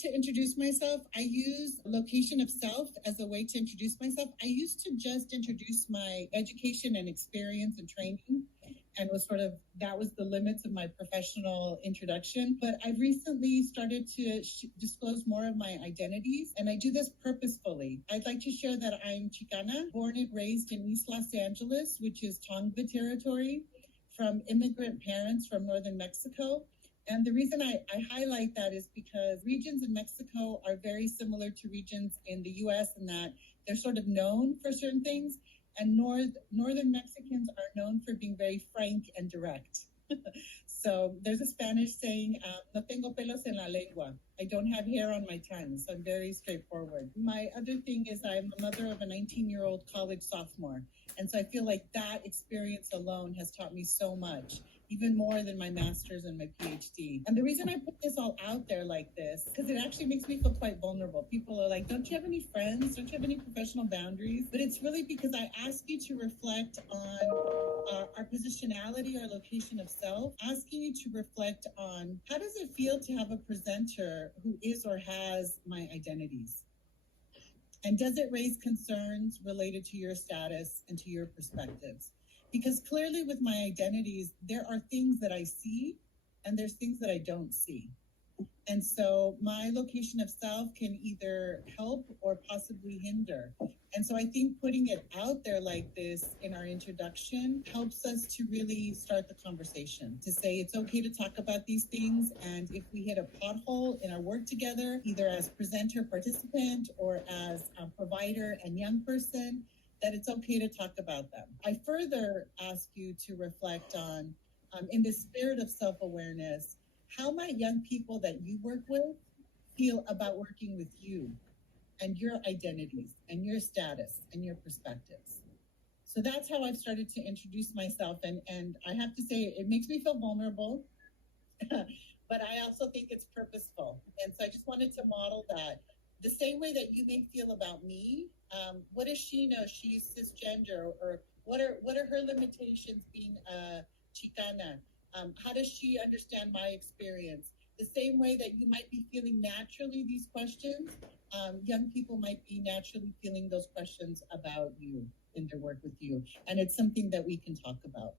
to introduce myself, I use location of self as a way to introduce myself. I used to just introduce my education and experience and training, and that was the limits of my professional introduction. But I've recently started to disclose more of my identities, and I do this purposefully. I'd like to share that I'm Chicana, born and raised in East Los Angeles, which is Tongva territory, from immigrant parents from northern Mexico. And the reason I highlight that is because regions in Mexico are very similar to regions in the U.S. in that they're sort of known for certain things, and northern Mexicans are known for being very frank and direct. So there's a Spanish saying, no tengo pelos en la lengua. I don't have hair on my tongue, so I'm very straightforward. My other thing is I'm a mother of a 19-year-old college sophomore. And so I feel like that experience alone has taught me so much, even more than my master's and my PhD. And the reason I put this all out there like this, because it actually makes me feel quite vulnerable. People are like, don't you have any friends? Don't you have any professional boundaries? But it's really because I ask you to reflect on our positionality, our location of self, asking you to reflect on how does it feel to have a presenter who is or has my identities? And does it raise concerns related to your status and to your perspectives? Because clearly with my identities, there are things that I see and there's things that I don't see. And so my location of self can either help or possibly hinder. And so I think putting it out there like this in our introduction helps us to really start the conversation, to say it's okay to talk about these things. And if we hit a pothole in our work together, either as presenter participant or as a provider and young person, that it's okay to talk about them. I further ask you to reflect on, in the spirit of self-awareness, how might young people that you work with feel about working with you and your identities and your status and your perspectives. So that's how I've started to introduce myself. And I have to say, it makes me feel vulnerable, but I also think it's purposeful. And so I just wanted to model that. The same way that you may feel about me, what does she know? She's cisgender, or what are her limitations being Chicana? How does she understand my experience? The same way that you might be feeling naturally these questions, young people might be naturally feeling those questions about you in their work with you. And it's something that we can talk about.